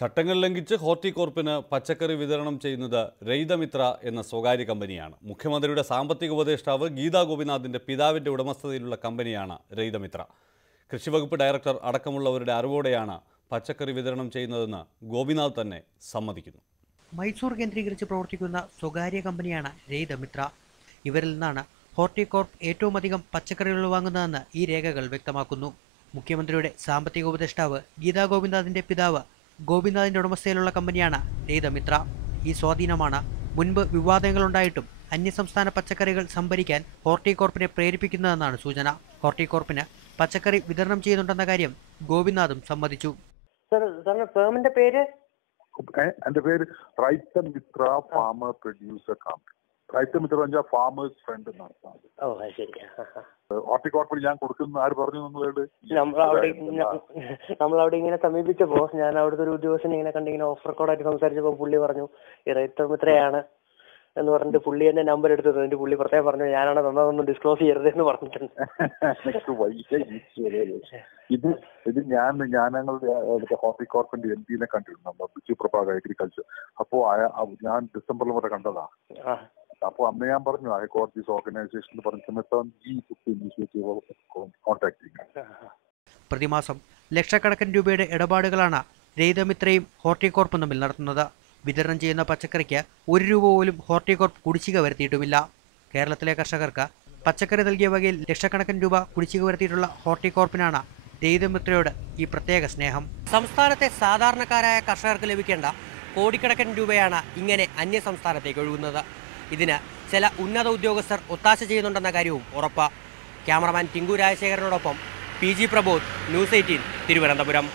ചട്ടങ്ങൾ ലംഘിച്ച് ഹോർട്ടികോർപ്പിന് പച്ചക്കറി വിതരണം ചെയ്യുന്നത് രൈതമിത്ര എന്ന സ്വകാര്യ കമ്പനിയാണ്. മുഖ്യമന്ത്രിയുടെ സാമ്പത്തിക ഉപദേഷ്ടാവ് ഗീതാ ഗോപിനാഥിന്റെ പിതാവിന്റെ ഉടമസ്ഥതയിലുള്ള കമ്പനിയാണ് രൈതമിത്ര. കൃഷിവകുപ്പ് ഡയറക്ടർ അടക്കമുള്ളവരുടെ അറിവോടെയാണ് പച്ചക്കറി വിതരണം ചെയ്യുന്നതെന്ന് ഗോപിനാഥ് തന്നെ സമ്മതിക്കുന്നു. മൈസൂർ കേന്ദ്രീകരിച്ച് പ്രവർത്തിക്കുന്ന സ്വകാര്യ കമ്പനിയാണ് രൈതമിത്ര. ഇവരിൽ നിന്നാണ് ഹോർട്ടികോർപ്പ് ഏറ്റവും അധികം പച്ചക്കറികൾ വാങ്ങുന്നതെന്ന് ഈ രേഖകൾ വ്യക്തമാക്കുന്നു. മുഖ്യമന്ത്രിയുടെ സാമ്പത്തിക ഉപദേഷ്ടാവ് ഗീതാ ഗോപിനാഥിന്റെ പിതാവ് ഗോപിനാഥിന്റെ ഉടമസ്ഥയിലുള്ള കമ്പനിയാണ് രൈതമിത്ര. ഈ സ്വാധീനമാണ് മുൻപ് വിവാദങ്ങളുണ്ടായിട്ടും അന്യസംസ്ഥാന പച്ചക്കറികൾ സംഭരിക്കാൻ ഹോർട്ടികോർപ്പിനെ പ്രേരിപ്പിക്കുന്നതെന്നാണ് സൂചന. ഹോർട്ടികോർപ്പിന് പച്ചക്കറി വിതരണം ചെയ്യുന്നുണ്ടെന്ന കാര്യം ഗോപിനാഥും സമ്മതിച്ചു. എന്റെ പേര് Raithamitra farmer producer company. Raithamitra farmers friend എന്നാണ്. ഹോർട്ടികോർപ്പിൽ ഞാൻ കൊടുക്കുന്ന ആര് പറഞ്ഞു? നമ്മളവിടെ ഇങ്ങനെ സമീപിച്ചപ്പോ ഞാൻ അവിടുത്തെ ഒരു ഉദ്യോഗസ്ഥനെ ഇങ്ങനെ കണ്ടിങ്ങനെ ഓഫ് റെക്കോർഡായിട്ട് സംസാരിച്ചപ്പോ പുള്ളി പറഞ്ഞു ഈ റൈതമിത്രയാണ് എന്ന് പറഞ്ഞിട്ട് പുള്ളി എന്നെ നമ്പർ എടുത്തു തന്നിട്ട് പുള്ളി പ്രത്യേകം പറഞ്ഞു ഞാനാണ് തന്നതൊന്നും ഡിസ്ക്ലോസ് ചെയ്യരുതെന്ന് പറഞ്ഞിട്ടുണ്ട്. ഇത് ഞങ്ങളുടെ ഹോർട്ടികോർപ്പിന്റെ MD കണ്ടിരുന്നു, നമ്മൾ ബിജു പ്രഭാകർ അഗ്രികൾച്ചർ. അപ്പോ ഞാൻ ഡിസംബറിൽ വരെ കണ്ടതാ. അപ്പൊ അന്ന് ഞാൻ പറഞ്ഞു ഹൈക്കോടതി ഓർഗനൈസേഷൻ പറഞ്ഞ സമയത്ത് കോൺടാക്ട് ചെയ്യുക. പ്രതിമാസം ലക്ഷക്കണക്കിന് രൂപയുടെ ഇടപാടുകളാണ് രൈതമിത്രയും ഹോർട്ടികോർപ്പും തമ്മിൽ നടത്തുന്നത്. വിതരണം ചെയ്യുന്ന പച്ചക്കറിക്ക് 1 രൂപ പോലും ഹോർട്ടികോർപ്പ് കുടിശ്ശിക വരുത്തിയിട്ടുമില്ല. കേരളത്തിലെ കർഷകർക്ക് പച്ചക്കറി നൽകിയ വകയിൽ ലക്ഷക്കണക്കിന് രൂപ കുടിശ്ശിക വരുത്തിയിട്ടുള്ള ഹോർട്ടികോർപ്പിനാണ് രൈതമിത്രയോട് ഈ പ്രത്യേക സ്നേഹം. സംസ്ഥാനത്തെ സാധാരണക്കാരായ കർഷകർക്ക് ലഭിക്കേണ്ട കോടിക്കണക്കിന് രൂപയാണ് ഇങ്ങനെ അന്യ സംസ്ഥാനത്തേക്ക് ഒഴുകുന്നത്. ഇതിന് ചില ഉന്നത ഉദ്യോഗസ്ഥർ ഒത്താശ ചെയ്യുന്നുണ്ടെന്ന കാര്യവും ഉറപ്പ്. ക്യാമറമാൻ ടിങ്കു രാജശേഖരനോടൊപ്പം PG പ്രബോധ്, News 18, തിരുവനന്തപുരം.